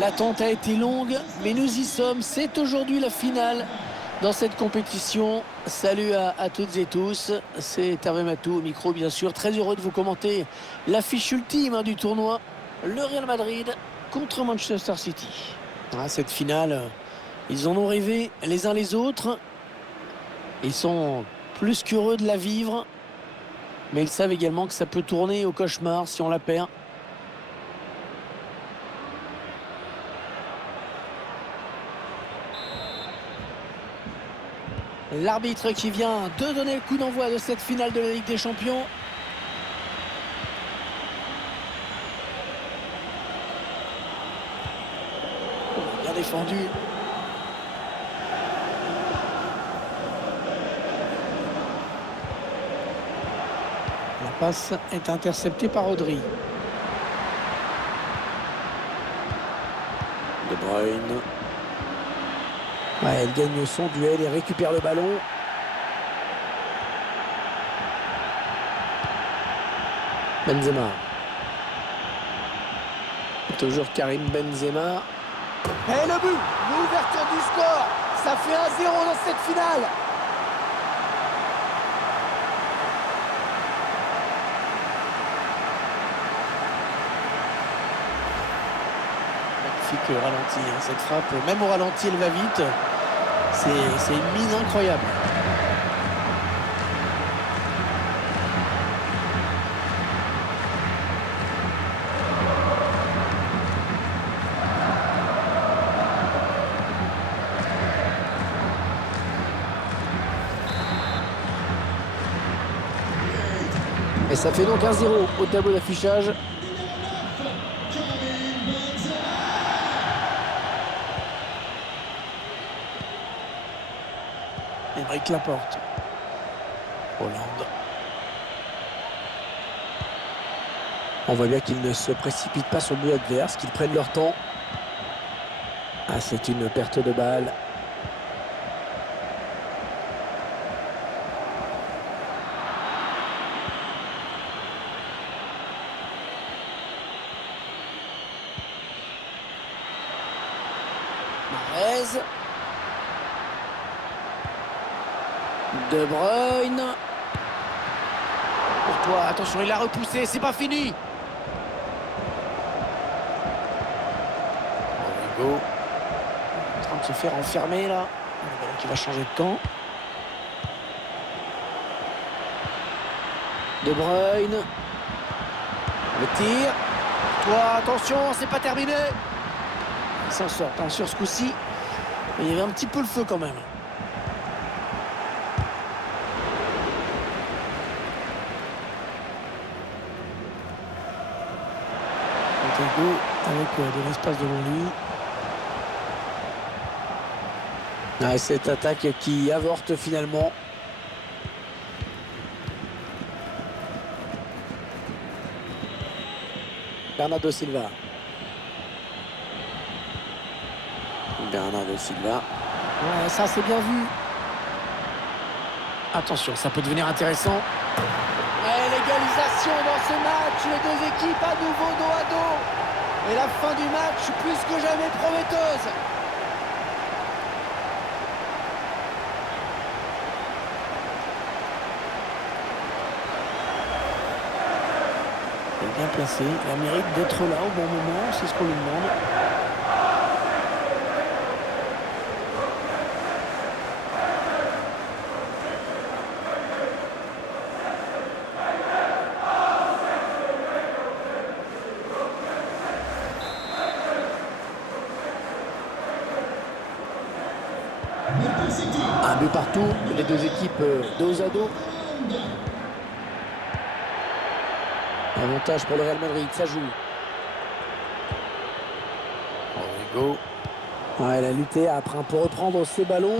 L'attente a été longue, mais nous y sommes. C'est aujourd'hui la finale dans cette compétition. Salut à toutes et tous. C'est Hervé Matou au micro, bien sûr. Très heureux de vous commenter l'affiche ultime du tournoi. Le Real Madrid contre Manchester City. Cette finale, ils en ont rêvé les uns les autres. Ils sont plus qu'heureux de la vivre. Mais ils savent également que ça peut tourner au cauchemar si on la perd. L'arbitre qui vient de donner le coup d'envoi de cette finale de la Ligue des Champions. Bien défendu. La passe est interceptée par Rodri. De Bruyne. Elle gagne son duel et récupère le ballon. Benzema. Toujours Karim Benzema. Et le but, l'ouverture du score. Ça fait 1-0 dans cette finale. Magnifique ralenti, cette frappe. Même au ralenti, elle va vite. C'est une mise incroyable. Et ça fait donc 1-0 au tableau d'affichage. Aymeric Laporte. Hollande. On voit bien qu'ils ne se précipitent pas sur le but adverse, qu'ils prennent leur temps. C'est une perte de balle. Mahrez. De Bruyne. Courtois, attention, il a repoussé, c'est pas fini. Rodrigo. En train de se faire enfermer là. Le ballon qui va changer de camp. De Bruyne. Le tir. Courtois, attention, c'est pas terminé. Il s'en sort, pas sur ce coup-ci. Mais il y avait un petit peu le feu quand même. Avec de l'espace devant lui. Cette attaque qui avorte finalement. Bernardo Silva. Ça c'est bien vu. Attention, ça peut devenir intéressant. L'égalisation dans ce match. Les deux équipes à nouveau dos à dos. Et la fin du match plus que jamais prometteuse. Il est bien placé. Il mérite d'être là au bon moment. C'est ce qu'on lui demande. Un but partout, les deux équipes dos à dos. Avantage pour le Real Madrid, ça joue. Rodrigo. Elle a lutté après pour reprendre ce ballon.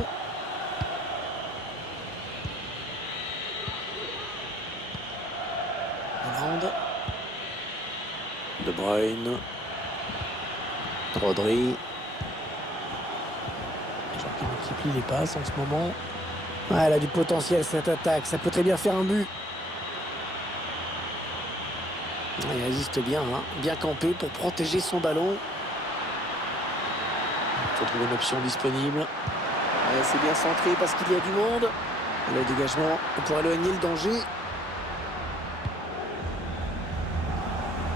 Hollande. De Bruyne. Rodri. Qui multiplie les passes en ce moment. Elle a du potentiel cette attaque, ça peut très bien faire un but. Il résiste bien, hein. Bien campé pour protéger son ballon. Il faut trouver une option disponible. Ouais, c'est bien centré parce qu'il y a du monde. Le dégagement pour éloigner le danger.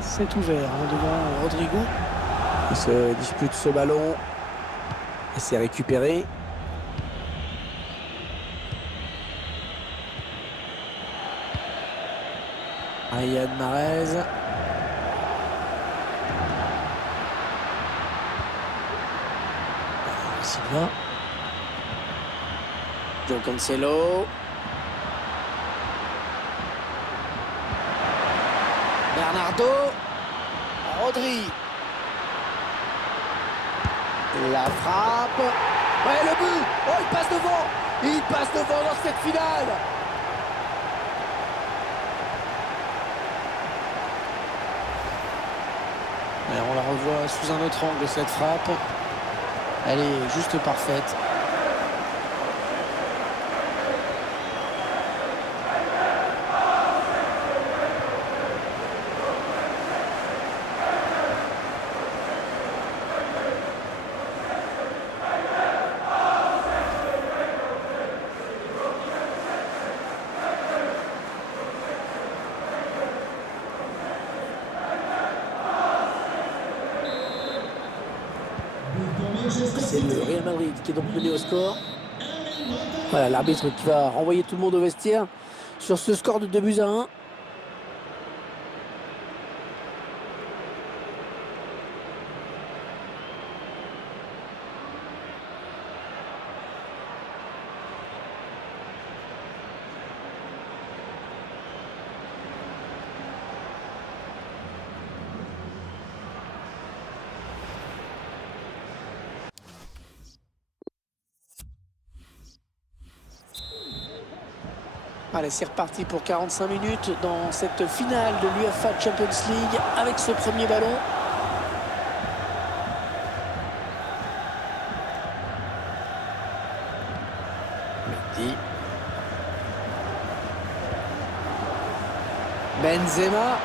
C'est ouvert hein, devant Rodrigo. Il se dispute ce ballon. Et c'est récupéré. Riyad Mahrez. Silva. João Cancelo. Bernardo. Rodri. La frappe. Ouais, le but. Oh, il passe devant. Il passe devant dans cette finale. Et on la revoit sous un autre angle, cette frappe. Elle est juste parfaite. C'est le Real Madrid qui est donc mené au score. Voilà, l'arbitre qui va renvoyer tout le monde au vestiaire sur ce score de 2-1. Allez, c'est reparti pour 45 minutes dans cette finale de l'UEFA Champions League avec ce premier ballon. Mendy. Benzema.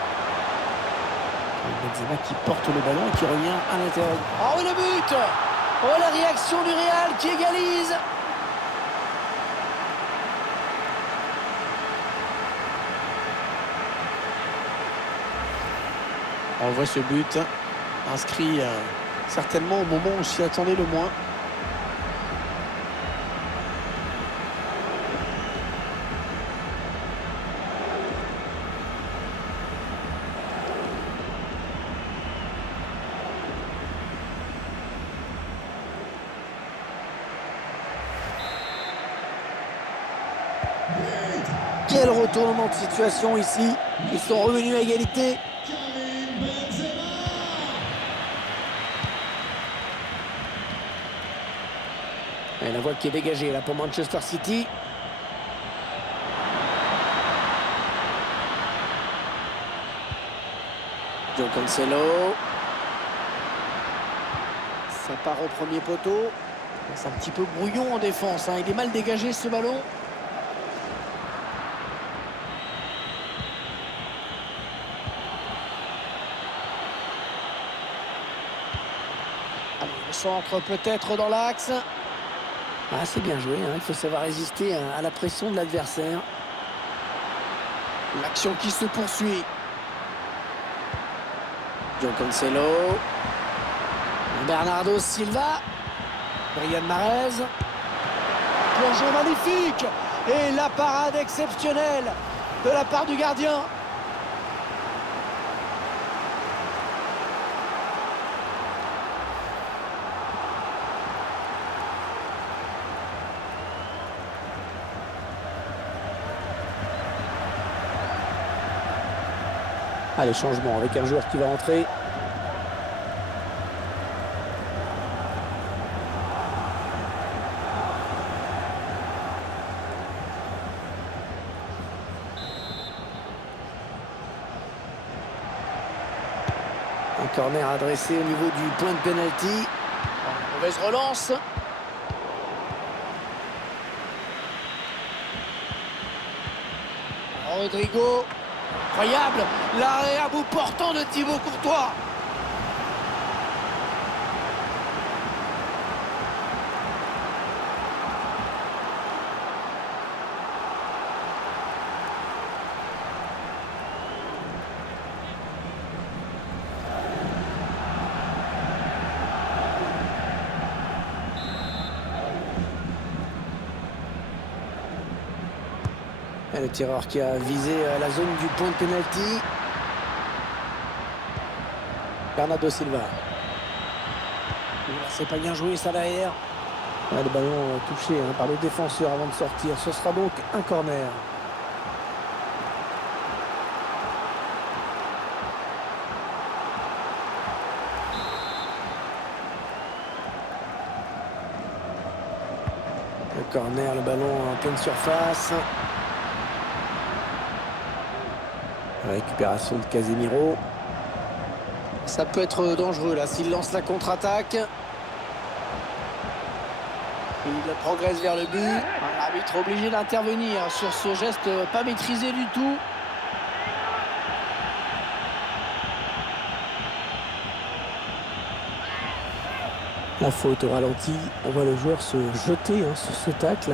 Benzema qui porte le ballon et qui revient à l'intérieur. Oh oui, le but! Oh, la réaction du Real qui égalise. On voit ce but inscrit certainement au moment où on s'y attendait le moins. Quel retournement de situation ici. Ils sont revenus à égalité. Et la voie qui est dégagée là pour Manchester City. João Cancelo. Ça part au premier poteau. C'est un petit peu brouillon en défense, hein. Il est mal dégagé ce ballon. Allez, le centre peut-être dans l'axe. Ah, c'est bien joué, hein. Il faut savoir résister à la pression de l'adversaire. L'action qui se poursuit. João Cancelo. Bernardo Silva. Riyad Mahrez. Plongeon magnifique. Et la parade exceptionnelle de la part du gardien. Allez, changement avec un joueur qui va entrer. Un corner adressé au niveau du point de pénalty. Mauvaise relance. Rodrigo. Incroyable, l'arrêt à bout portant de Thibaut Courtois. Et le tireur qui a visé la zone du point de pénalty. Bernardo Silva. C'est pas bien joué ça derrière. Ouais, le ballon touché par le défenseur avant de sortir. Ce sera donc un corner. Le corner, le ballon en pleine surface. Récupération de Casemiro. Ça peut être dangereux là s'il lance la contre-attaque. Il progresse vers le but. L'arbitre obligé d'intervenir sur ce geste pas maîtrisé du tout. La faute au ralenti. On voit le joueur se jeter sur ce tacle.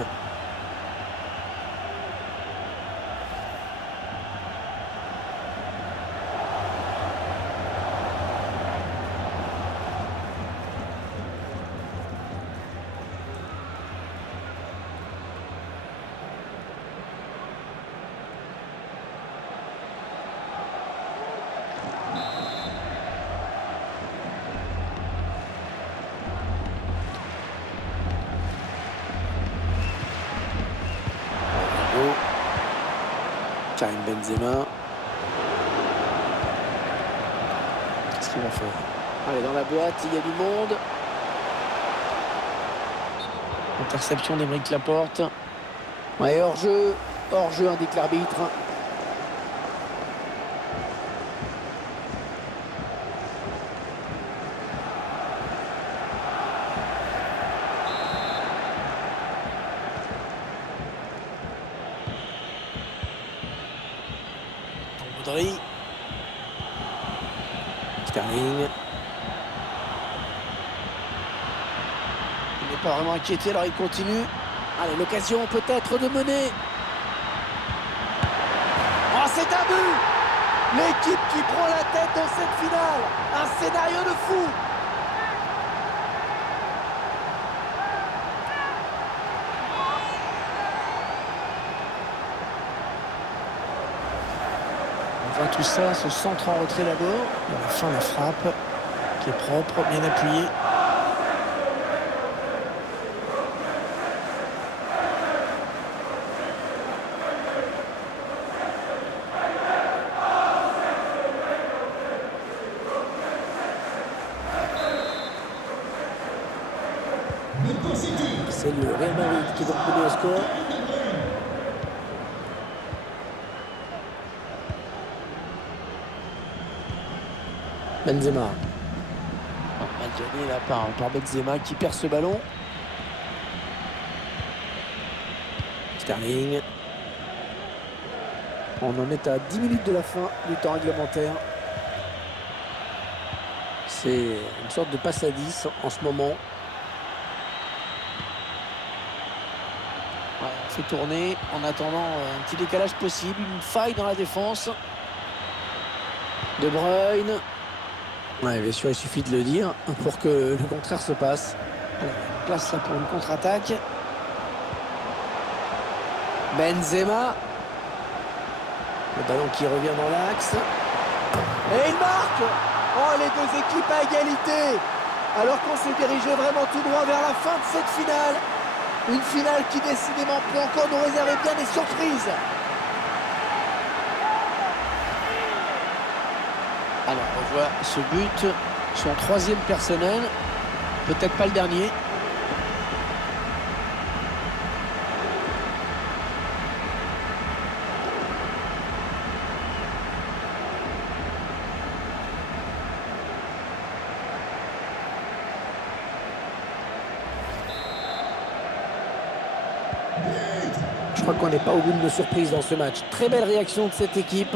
Karim Benzema. Qu'est-ce qu'il va faire? Allez, dans la boîte, il y a du monde. Interception d'Aymeric Laporte. Ouais, hors-jeu, indique l'arbitre. Modric. Sterling. Il n'est pas vraiment inquiété, alors il continue. Allez, l'occasion peut-être de mener. Oh, c'est un but! L'équipe qui prend la tête dans cette finale. Un scénario de fou. On voit tout ça, ce centre en retrait d'abord. À la fin, la frappe qui est propre, bien appuyée. C'est le Real Madrid qui va mener au score. Benzema. Mal gagné là par Benzema qui perd ce ballon. Sterling. On en est à 10 minutes de la fin du temps réglementaire. C'est une sorte de passe à 10 en ce moment. Ouais, on fait tourner en attendant un petit décalage possible, une faille dans la défense. De Bruyne. Ouais, bien sûr, il suffit de le dire pour que le contraire se passe. Alors, place là pour une contre-attaque. Benzema. Le ballon qui revient dans l'axe. Et il marque! Oh, les deux équipes à égalité. Alors qu'on s'est dirigé vraiment tout droit vers la fin de cette finale. Une finale qui décidément peut encore nous réserver bien des surprises. Alors on voit ce but, son 3e personnel, peut-être pas le dernier. Je crois qu'on n'est pas au bout de nos surprises dans ce match. Très belle réaction de cette équipe.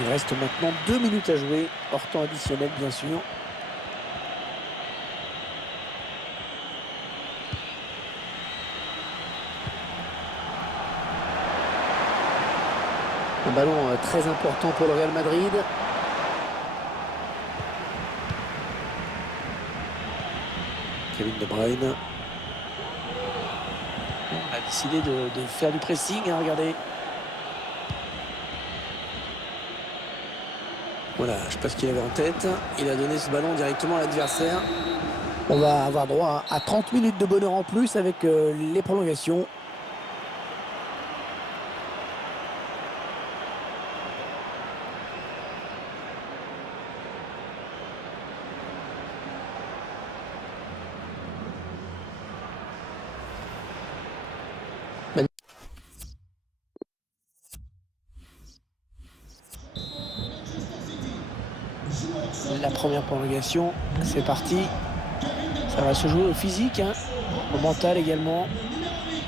Il reste maintenant 2 minutes à jouer, hors temps additionnel bien sûr. Un ballon très important pour le Real Madrid. Kevin De Bruyne. On a décidé de faire du pressing, hein, regardez. Voilà, je ne sais pas ce qu'il avait en tête. Il a donné ce ballon directement à l'adversaire. On va avoir droit à 30 minutes de bonheur en plus avec les prolongations. La première prolongation, c'est parti. Ça va se jouer au physique, hein, au mental également.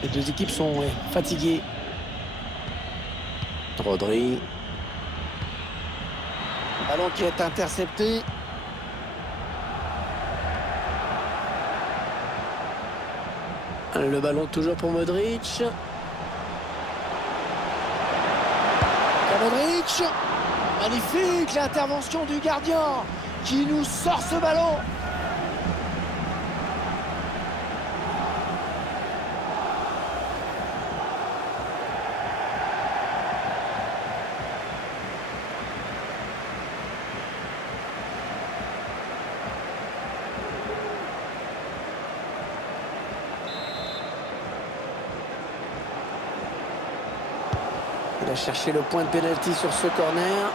Les deux équipes sont fatiguées. Rodri. Ballon qui est intercepté. Le ballon toujours pour Modric. Modric. Magnifique l'intervention du gardien qui nous sort ce ballon. Il a cherché le point de pénalty sur ce corner.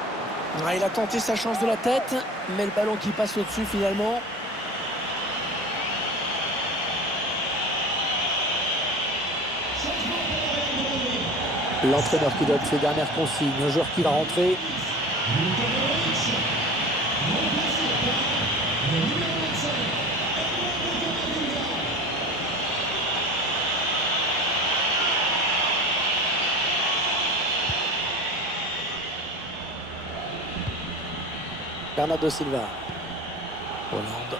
Il a tenté sa chance de la tête, mais le ballon qui passe au-dessus finalement. L'entraîneur qui donne ses dernières consignes, le joueur qui va rentrer. Bernardo Silva. Hollande.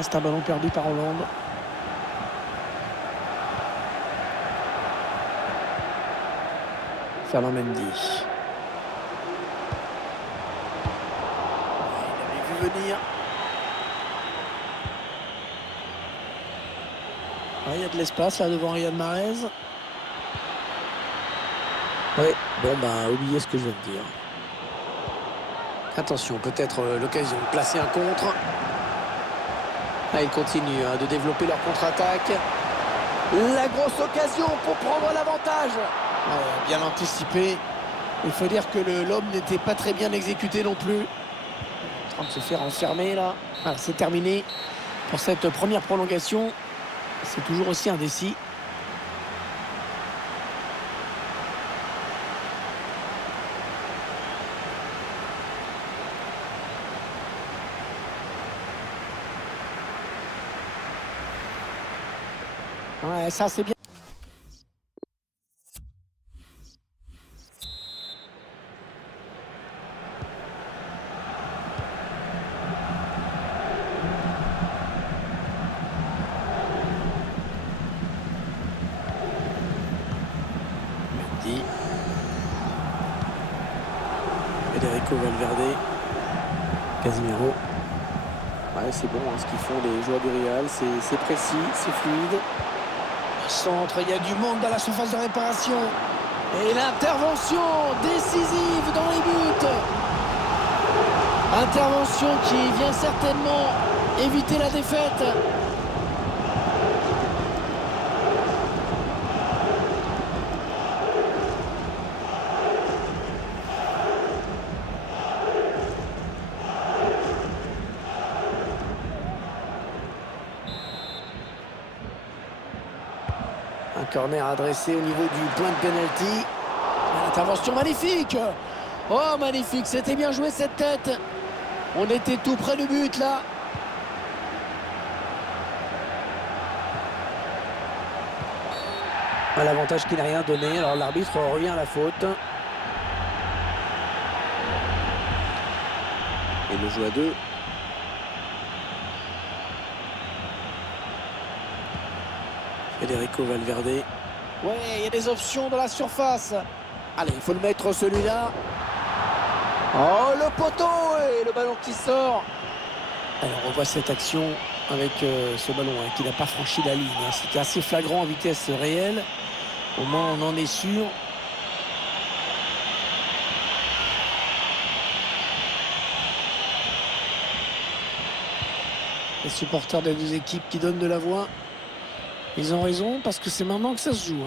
C'est un ballon perdu par Hollande. Ferland Mendy. Il avait vu venir. Il y a de l'espace là devant Riyad Mahrez. Oui, bon oubliez ce que je viens de dire. Attention, peut-être l'occasion de placer un contre. Il continue de développer leur contre-attaque. La grosse occasion pour prendre l'avantage. Bien anticipé. Il faut dire que l'homme n'était pas très bien exécuté non plus. En train de se faire enfermer là. C'est terminé pour cette première prolongation. C'est toujours aussi indécis. Ouais, ça c'est bien. Mendy. Federico Valverde. Casemiro. Ouais, c'est bon ce qu'ils font les joueurs du Real. C'est précis, c'est fluide. Centre, il y a du monde dans la surface de réparation. Et l'intervention décisive dans les buts. Intervention qui vient certainement éviter la défaite. Un corner adressé au niveau du point de pénalty. Intervention magnifique. Oh, magnifique. C'était bien joué cette tête. On était tout près du but là. L'avantage qui n'a rien donné. Alors l'arbitre revient à la faute. Et le joue à deux. Federico Valverde. Ouais, il y a des options dans la surface. Allez, il faut le mettre celui-là. Oh, le poteau et le ballon qui sort. Alors, on voit cette action avec ce ballon qui n'a pas franchi la ligne. C'était assez flagrant en vitesse réelle. Au moins, on en est sûr. Les supporters des deux équipes qui donnent de la voix. Ils ont raison parce que c'est maintenant que ça se joue.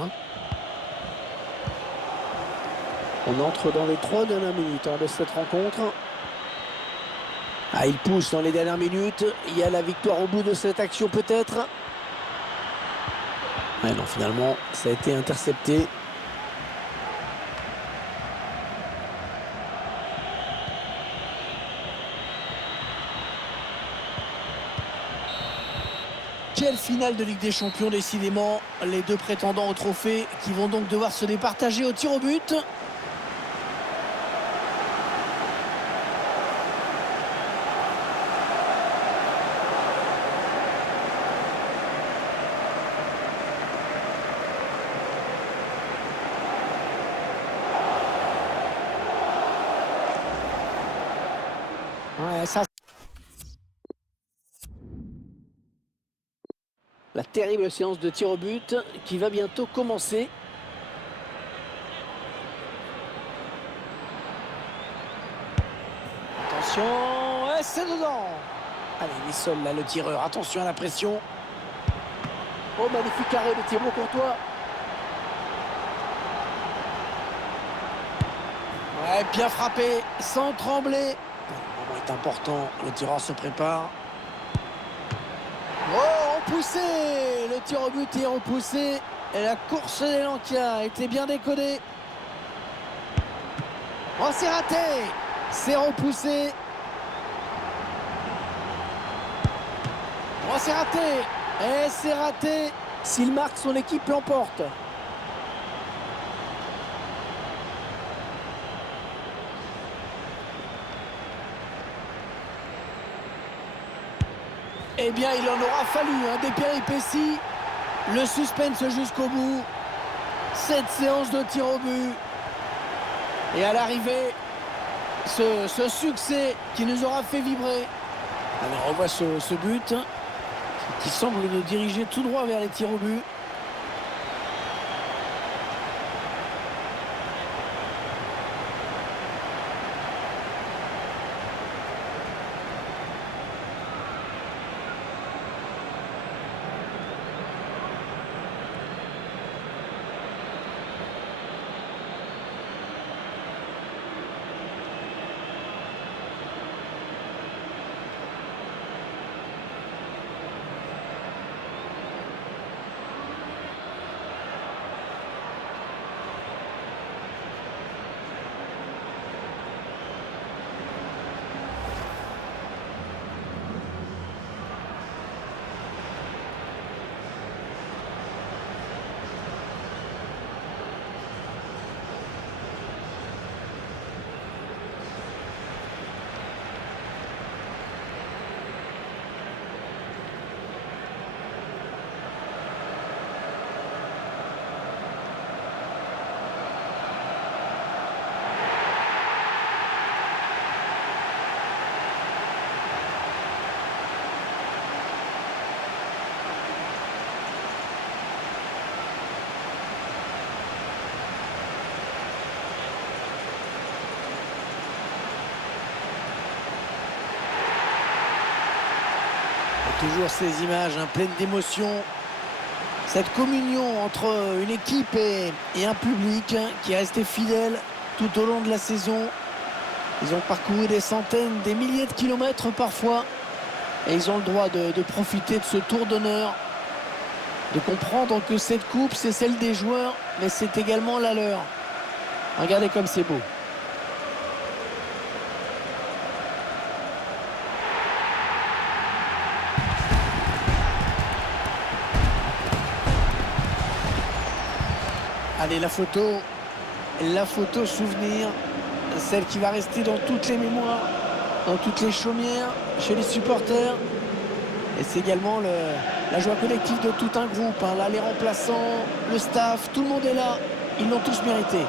On entre dans les 3 dernières minutes de cette rencontre. Ah, il pousse dans les dernières minutes. Il y a la victoire au bout de cette action peut-être. Ouais, non, finalement, ça a été intercepté. Quelle finale de Ligue des Champions, décidément. Les deux prétendants au trophée qui vont donc devoir se départager au tir au but. Ouais, ça... La terrible séance de tir au but qui va bientôt commencer. Attention, ouais, c'est dedans. Allez, il est seul là, le tireur. Attention à la pression. Oh, magnifique arrêt de Thibaut Courtois. Ouais, bien frappé, sans trembler. Le moment est important, le tireur se prépare. Oh, repoussé. Le tir au but est repoussé. Et la course d'élan qui a été bien décodée. Oh, c'est raté. C'est repoussé. Oh, c'est raté. Et c'est raté. S'il marque, son équipe l'emporte. Eh bien, il en aura fallu des péripéties. Le suspense jusqu'au bout. Cette séance de tir au but. Et à l'arrivée, ce succès qui nous aura fait vibrer. Alors, on voit ce but qui semble nous diriger tout droit vers les tirs au but. Toujours ces images pleines d'émotion. Cette communion entre une équipe et un public qui est resté fidèle tout au long de la saison. Ils ont parcouru des centaines, des milliers de kilomètres parfois. Et ils ont le droit de profiter de ce tour d'honneur. De comprendre que cette coupe, c'est celle des joueurs, mais c'est également la leur. Regardez comme c'est beau. Allez, la photo souvenir, celle qui va rester dans toutes les mémoires. dans toutes les chaumières, chez les supporters. Et c'est également la joie collective de tout un groupe, hein. Là, les remplaçants, le staff, tout le monde est là. Ils l'ont tous mérité.